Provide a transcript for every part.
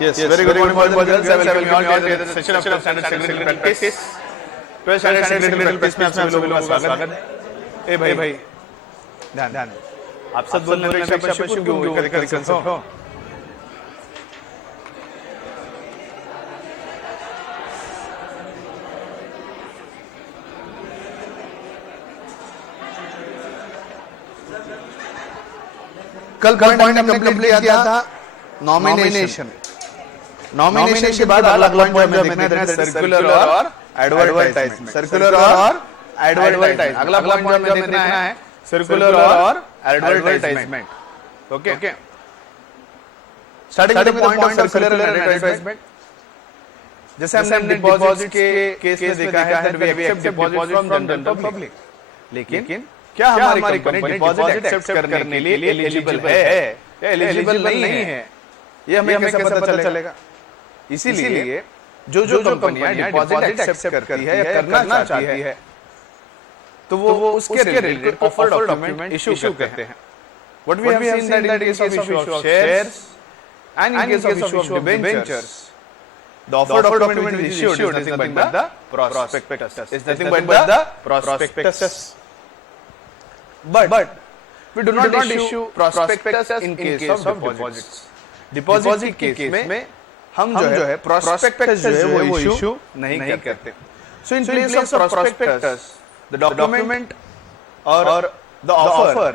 Yes, very good morning, boys and girls. I welcome you all to the session of standard secretary practice. 12th standard secretary practice में आप सभी लोगों का स्वागत है। ए भाई ध्यान आप सब बोलने में अपेक्षा पे शुभ क्यों कर सकते हो? कल पॉइंट हमने कंप्लीट किया था नॉमिनेशन के बाद अलग अलग पॉइंट जो हमें देखना है सर्कुलर और एडवर्टाइजमेंट। सर्कुलर और एडवर्टाइजमेंट। अगला पॉइंट जो हमें देखना है सर्कुलर और advertisement. Okay, starting with point of circular and advertisement. जैसे हमने डिपॉजिट के केस में देखा है we accept deposit from general public, लेकिन क्या हमारी कंपनी डिपॉजिट एक्सेप्ट करने के लिए एलिजिबल है या एलिजिबल नहीं है, ये हमें कैसे पता चलेगा? इसीलिए जो कंपनियां डिपॉजिट एक्सेप्ट करती है या करना चाहती है तो वो उसके रिलेटेड ऑफर डॉक्यूमेंट इशू करते हैं। What we have seen that in case of issue of shares and in case of issue of debentures, the offer document is issued is nothing but the prospectus. Is nothing but the prospectus. But we do not issue prospectus in case of deposits. Deposit case में हम जो है prospectus जो है वो issue नहीं करते. So in place of prospectus, the document or the offer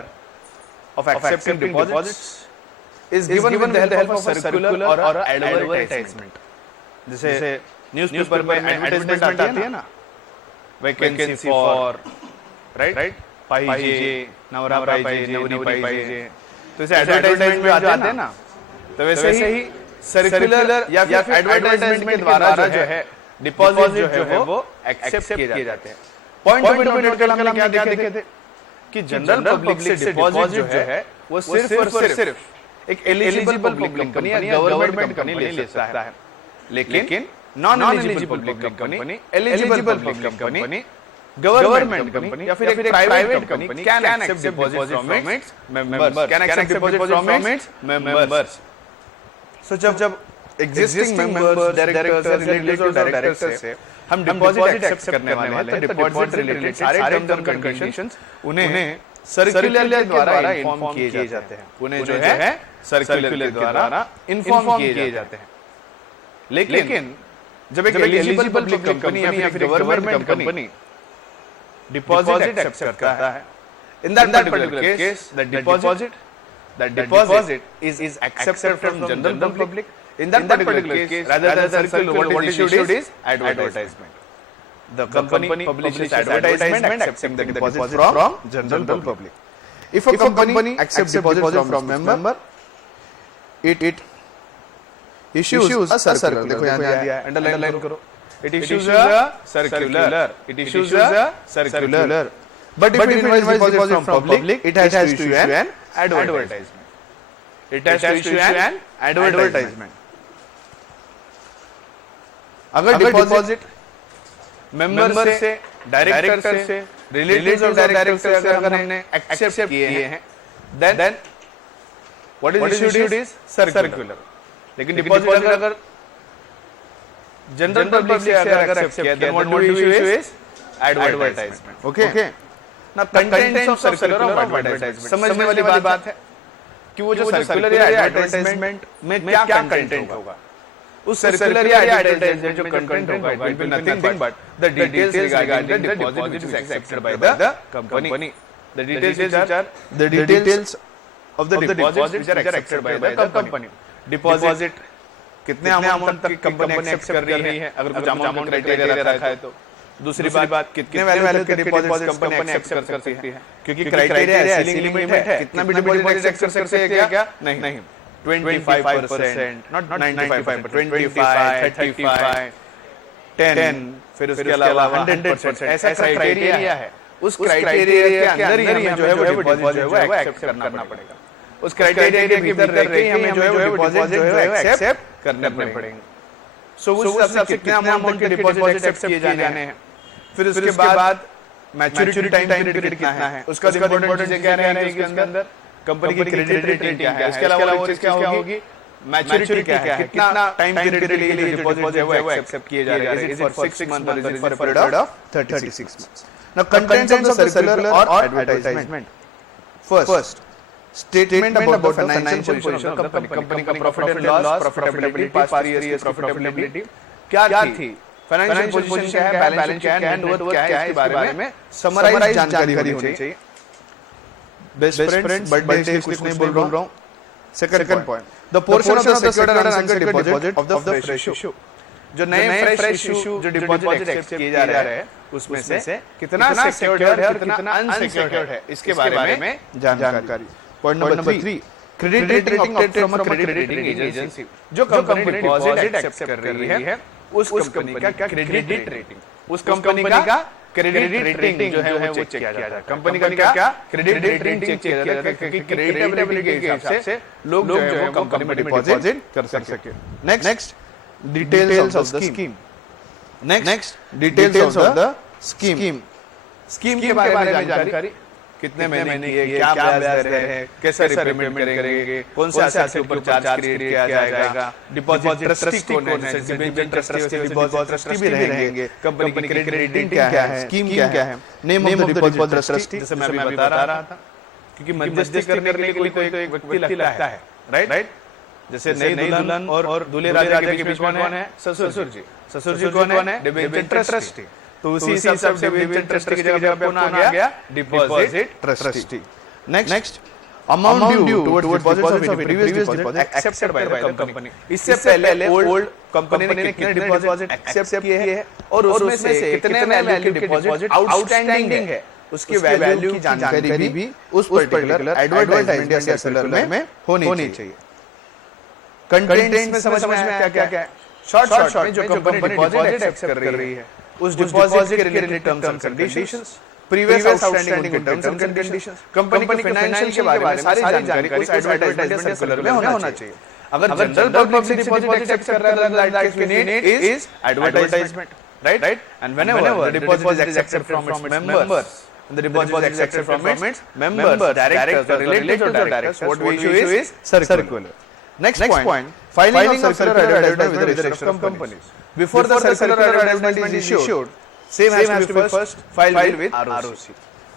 of accepting deposits is given with the help of a circular or advertisement. जैसे न्यूज़पेपर में एडवर्टाइजमेंट आती है ना, वैकेंसी फॉर राइट पाहिजे, नवरा पाहिजे, नवरी पाहिजे, तो इसे एडवर्टाइजमेंट में आते हैं ना, तो वैसे ही सर्कुलर या फिर एडवर्टाइजमेंट के द्वारा जो है डिपॉजिट जो है वो एक्सेप्ट किए जाते हैं। पॉइंट पे नोट कर हमने क्या देखे थे कि जनरल पब्लिक से डिपॉजिट जो है वो सिर्फ और सिर्फ एक एलिजिबल पब्लिक कंपनी या गवर्नमेंट कंपनी ले सकता है, लेकिन non eligible public company, eligible public company, government company या फिर एक private company can accept deposit from its members, can accept deposit from its members. So जब एग्जिस्टिंग मेंबर्स, डायरेक्टर्स, रिलेटिव्स और डायरेक्टर्स से हम डिपॉजिट एक्सेप्ट करने वाले हैं तो डिपॉजिट रिलेटेड सारे टर्म्स एंड कंडीशंस उन्हें सर्कुलर के द्वारा इन्फॉर्म किए जाते हैं, उन्हें जो है सर्कुलर के द्वारा इन्फॉर्म किए जाते हैं। लेकिन जब एक एलिजिबल पब्लिक कंपनी या फिर गवर्नमेंट कंपनी डिपॉजिट एक्सेप्ट करता है, in that particular case the deposit is accepted from general public. In that particular case rather than circular what is issued is advertisement. The company publishes advertisement accepting the deposit from general public. If a company accepts deposit from member, it issues a circular. देखो यहाँ दिया है, underline करो. It issues a circular. It issues a circular. But if it invites deposit from public, it has to issue an advertisement. It has to issue an advertisement. अगर deposit member से, director से, relatives और director से अगर हमने accept किए हैं, then what is issued is circular. लेकिन डिपॉजिट अगर जनरल पब्लिक से अगर एक्सेप्ट किया then what do we issue is advertisement. Okay. Now contents of circular or advertisement. समझने वाली बात है कि वो जो सर्कुलर या एडवर्टाइजमेंट में क्या कंटेंट होगा, उस सर्कुलर या एडवर्टाइजमेंट जो कंटेंट होगा it will be nothing but the details regarding the deposit which is accepted by the company, the details of the deposit which are accepted by the company. Deposit कितने amount तक company accept कर रही है, अगर कुछ amount criteria रखा है तो। दूसरी बात कितने वैल्यू के डिपॉजिट कंपनी एक्सेप्ट कर सकती है, क्योंकि क्राइटेरिया सीलिंग लिमिट है, कितना भी डिपॉजिट एक्सेप्ट कर सकते हैं क्या? नहीं, 25%, not 95%, 25, 35, 10, फिर उसके अलावा 100%, ऐसा क्राइटेरिया है। उस क्राइटेरिया के अंदर ही हमें जो है वो डिपॉजिट जो है वो एक्सेप्ट करना पड़ेगा। उस क्राइटेरिया के भीतर रह के हमें जो है वो डिपॉजिट जो है वो एक्सेप्ट करने पड़ेंगे। सो उस हिसाब से कितने अमाउंट के डिपॉजिट एक्सेप्ट किए जाने हैं, फिर उसके बाद मैच्योरिटी टाइम पीरियड कितना है, उसका इंपॉर्टेंट चीजें क्या रहेंगी इसके अंदर, कंपनी की क्रेडिट रेटिंग क्या है, इसके अलावा और क्या होगी मैच्योरिटी क्या है, कितना टाइम पीरियड के लिए जो डिपॉजिट है वो एक्सेप्ट किए जा रहे हैं, इज इट फॉर 6 मंथ और is it for period of 36 months. Now, contents of the circular or advertisement. First, statement about the financial position of the company. Company का profit and loss, profitability, past 3 years profitability क्या थी, financial position क्या है, balance sheet क्या है, net worth क्या है, इसके बारे में समराइज जानकारी होनी चाहिए। बेस्ट फ्रेंड्स, बर्थडे कुछ नहीं बोल रहा हूं। Second point, the portion of the secured and unsecured deposit of the fresh issue. जो नए फ्रेश इशू जो डिपॉजिट एक्सेप्ट किए जा रहे हैं उसमें से कितना सिक्योर्ड है और कितना अनसिक्योर्ड है, इसके बारे में जानकारी। Point number 3, credit rating obtained from a credit rating agency. जो कंपनी डिपॉजिट एक्सेप्ट कर रही है उस कंपनी का क्रेडिट रेटिंग, उस कंपनी का क्रेडिट रेटिंग जो है वो चेक किया जाता है। कंपनी का क्या क्रेडिट रेटिंग चेक किया जाता है क्योंकि क्रेडिटेबिलिटी के हिसाब से लोग जो है वो कंपनी में डिपॉजिट कर सके। Next, details of the scheme. Next, details of the scheme. Scheme के बारे में जानकारी, कितने महीने की है, क्या ब्याज दर है, कैसे रिपेमेंट करेंगे, कौन से एसेट के ऊपर चार्ज क्रिएट किया जाएगा, डिपॉजिट ट्रस्टी कौन है, जैसे डिबेंचर ट्रस्टी डिपॉजिट ट्रस्टी भी रहेंगे, कंपनी की क्रेडिट रेटिंग क्या है, स्कीम क्या है, name of the deposit trustee, जैसे मैं अभी बता रहा था, क्योंकि मध्यस्थी करने के लिए कोई एक व्यक्ति लगता है, राइट? जैसे नई दुल्हन और दूल्हे राजा के बीच कौन है? ससुर जी। ससुर जी कौन है? Debenture trustee. तो उसी हिसाब से डिबेंचर ट्रस्टी की जगह पे कौन आ गया? Deposit trustee. Next, amount due towards deposits of previous deposit accepted by the company. इससे पहले ओल्ड कंपनी ने कितने डिपॉजिट एक्सेप्ट किए हैं और उसमें से कितने वैल्यू के डिपॉजिट आउटस्टैंडिंग है, उसकी वैल्यू की जानकारी भी उस पर्टिकुलर एडवर्टाइजमेंट या सर्कुलर में होनी चाहिए। कंटेंट्स में समझ में आया क्या क्या है? शॉर्ट में जो कंपनी डिपॉजिट एक्सेप्ट कर रही है उस डिपॉजिट के related terms and conditions, previous outstanding terms and conditions, company के फाइनेंशियल के बारे में सारी जानकारी उस एडवर्टाइजमेंट या सर्कुलर में होना चाहिए। अगर जनरल पब्लिक डिपॉजिट एक्सेप्ट कर रहा है दैट के need is advertisement, right? And whenever the deposit is accepted from its members and the deposit is accepted from its members, directors or related to the directors, what we issue is circular. Next point, filing of circular advertisement with the registrar of companies. Before the circular advertisement is issued, same has to be first filed with ROC.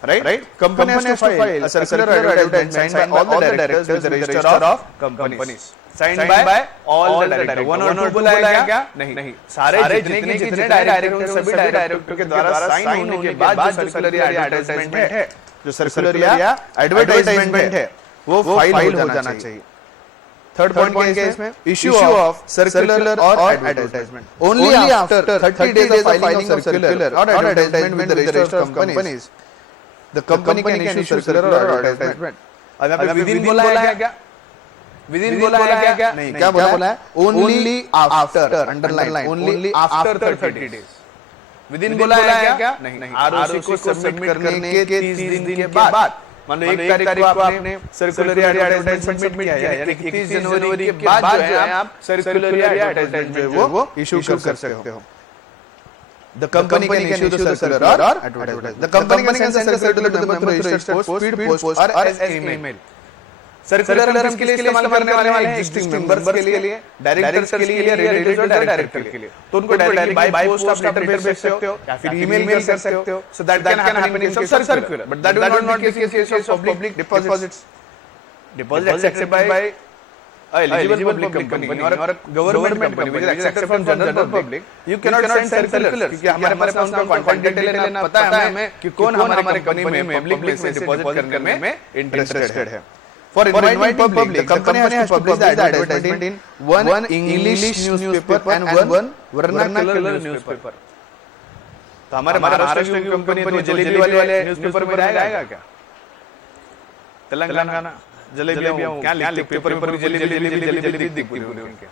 Right? Company has to file a circular advertisement signed by all the directors with the registrar of companies. Signed by all the directors. One or two बुलाएगा क्या? नहीं. सारे जितने director हैं सभी director के द्वारा sign होने के बाद जो सर्कुलर या एडवर्टाइजमेंट है, जो सर्कुलर या एडवर्टाइजमेंट है, वो फाइल हो जाना चाहिए। थर्ड पॉइंट क्या है इसमें? इश्यू ऑफ सर्कुलर और advertisement only after 30 days of filing of circular or advertisement with the registrar of companies, the company can issue circular or advertisement. अब यहाँ पे विदिन बोला है क्या? विदिन बोला है क्या? नहीं, क्या बोला है? Only after, underline, only after 30 days. Within बोला है क्या? नहीं, आरओसी को सबमिट करने के 30 दिन के बाद, मान लो 1 तारीख को आपने सर्कुलर या एडवर्टाइजमेंट सबमिट किया है, यानी 31 जनवरी के बाद जो है आप सर्कुलर या एडवर्टाइजमेंट जो है वो इशू कर सकते हो। The company can issue the circular or advertisement. The company can send the circular to the member registered post, speed post or as email. Circular किसके लिए इस्तेमाल करने वाले हैं? एग्जिस्टिंग मेंबर्स के लिए, डायरेक्टर्स के लिए, रिलेटेड टू डायरेक्टर के लिए। तो उनको डायरेक्टली बाय पोस्ट आप लेटर भेज सकते हो या फिर ईमेल कर सकते हो। So that can happen in case of circular, but that will not be in case of public deposits. Deposit accepted by eligible public company or a government company which is accepted from general public, you cannot send circular क्योंकि हमारे पास उनका contact detail लेना पता है हमें कि कौन हमारे कंपनी में पब्लिक में डिपॉजिट करने में इंटरेस्टेड है। For inviting public, the company has to publish the advertisement in one English newspaper and one vernacular newspaper. तो हमारे महाराष्ट्र की कंपनी तो जलेबी वाले न्यूज़पेपर में आएगा क्या? तेलंगाना जलेबियां क्या लिखते पेपर पर जलेबी दिखती है उनके।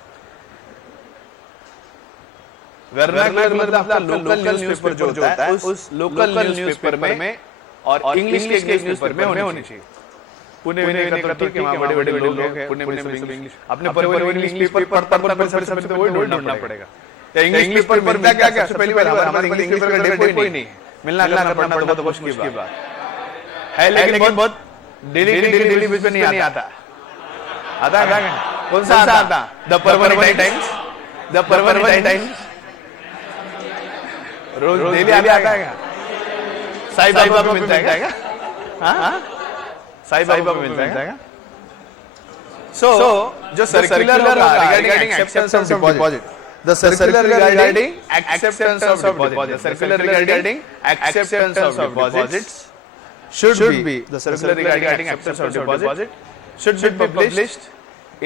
वर्नाकुलर मतलब लोकल न्यूज़पेपर जो होता है उस लोकल न्यूज़पेपर में और इंग्लिश के न्यूज़पेपर में होनी चाहिए। पुणे का तो ठीक है, वहाँ बड़े लोग हैं, पुणे में सब इंग्लिश, अपने पर इंग्लिश पेपर पढ़ता तो वही ढूंढना पड़ेगा। इंग्लिश पेपर मिलता क्या? पहली बार हमारे इंग्लिश पेपर का डेपो ही नहीं है, मिलना पड़ना तो बहुत मुश्किल बात है, लेकिन बहुत डेली बेस पे नहीं आता है कौन सा आता? The Parbhani Times, the Parbhani Times रोज डेली आता है क्या? साई बाबा पे मिलता है क्या? हाँ, साई बाबा पे मिलता है क्या? So, जो सर्कुलर होगा regarding acceptance of deposit, the circular regarding acceptance of deposit, circular regarding acceptance of deposits should be the circular regarding acceptance of deposit should be published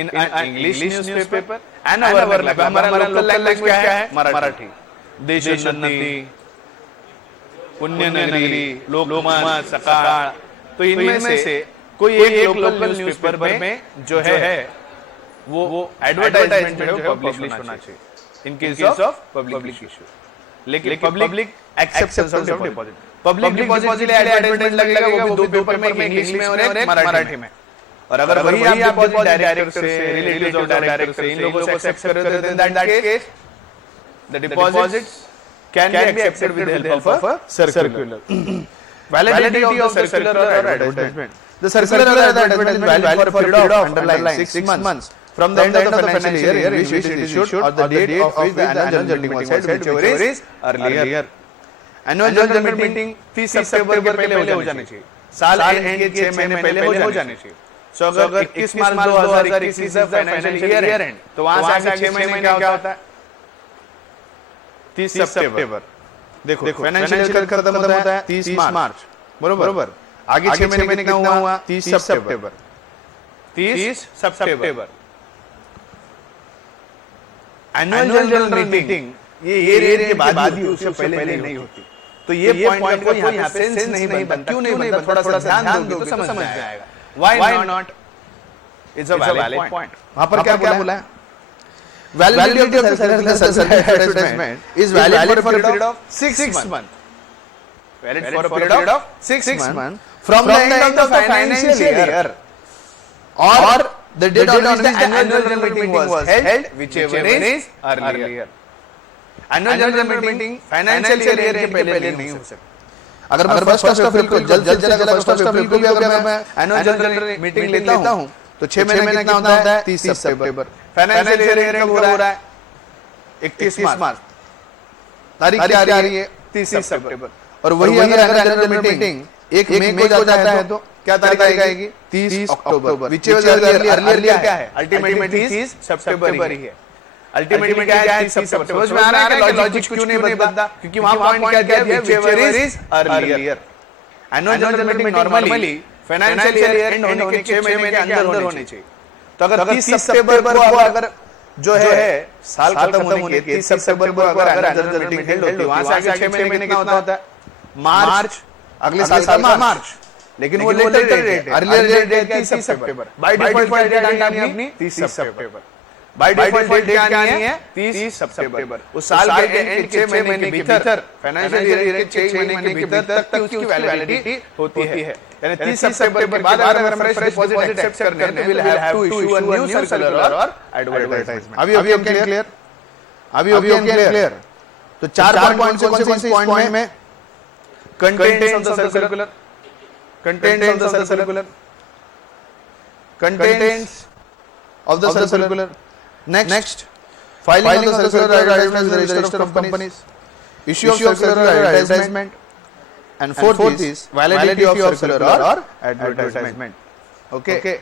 in an English newspaper and our हमारा local language क्या है? मराठी. देशोन्नति, पुण्यनगरी, लोकमत, सकाळ. तो इनमें से कोई एक local newspaper में जो है वो एडवर्टाइजमेंट जो है पब्लिश होना चाहिए in case of public issue. लेकिन public acceptance of deposit, public deposit advertisement लगेगा वो दो पेपर में, इंग्लिश में और एक मराठी में. और अगर वही आप डिपॉजिट डायरेक्टर से, रिलेटिव्स ऑफ डायरेक्टर से, इन लोगों से एक्सेप्ट कर देते हैं, in that case the deposits can be accepted with the help of a circular. Validity of the circular और advertisement. The circular or the advertisement is valid for a period of underlying 6 months from the end of the financial year in which it is issued or the date of which the annual general meeting was held, whichever is earlier. Annual general meeting 30 सितंबर के पहले हो जानी चाहिए. साल and के 6 महीने पहले हो जानी चाहिए. सो अगर 21 मार्च 2021 है फाइनेंशियल ईयर एंड, तो वहां से आगे 6 महीने क्या होता है? 30 सितंबर. देखो फाइनेंशियल ईयर खत्म होता है 30 मार्च, बरोबर. आगे 6 महीने कितना हुआ? 30 सितंबर. 30 सितंबर. एनुअल जनरल मीटिंग ये ईयर के बाद ही, उससे पहले नहीं होती. तो ये पॉइंट को यहाँ पे सेंस नहीं बनता. क्यों नहीं बनता? थोड़ा सा ध्यान दोगे तो समझ में आएगा. Why not? It's a valid point. वहां पर क्या बोला है? Validity of the circular advertisement is valid for a period of 6 months. Valid for a period of 6 months from the end of the financial year or the date on which the annual general meeting was held, whichever is earlier. Annual general meeting financial year के पहले नहीं हो सकता. अगर मैं first of April को जल्द first of April को भी अगर मैं एनुअल जनरल मीटिंग लेता हूं तो 6 महीने कितना होता है? 30 सितंबर. फाइनेंशियल ईयर कब हो रहा है? 31 मार्च. तारीख क्या आ रही है? 30 सितंबर. और वही अगर एनुअल मीटिंग 1 मई को जाता है तो क्या तारीख आएगी? 30 अक्टूबर. व्हिचएवर अर्लियर क्या है? अल्टीमेटली 30 सितंबर ही है. अल्टीमेटली क्या है? 30 सितंबर. समझ में आ रहा है कि लॉजिक क्यों नहीं बदलता? क्योंकि वहां पॉइंट क्या दिया? Whichever is earlier. Annual general meeting normally financial year and होने के 6 महीने के अंदर होनी चाहिए. तो अगर 30 सितंबर को अगर जो है साल खत्म होने के 30 सितंबर को अगर एनुअल जनरल मीटिंग हेल्ड होती है, वहां से आगे 6 महीने कितना होता है? मार्च. अगले साल का मार्च. लेकिन वो लेटर डेट है. अर्लियर डेट 30 सितंबर. बाय डिफॉल्ट डेट आनी है अपनी 30 सितंबर. बाय डिफॉल्ट डेट क्या आनी है? 30 सितंबर. उस साल के एंड के 6 महीने के भीतर, फाइनेंशियल ईयर के 6 महीने के भीतर तक उसकी वैलिडिटी होती है. यानी 30 सितंबर के बाद अगर हम फ्रेश डिपॉजिट एक्सेप्ट करने हैं तो will have to issue a new circular और एडवर्टाइजमेंट. अभी क्लियर? अभी क्लियर? तो 4 पॉइंट कौन से पॉइंट में? Contents of the circular, contents of the circular, contents of the circular. Next, filing of the circular advertisement with the register of companies, issue of circular advertisement. And fourth is validity of circular or advertisement. Okay.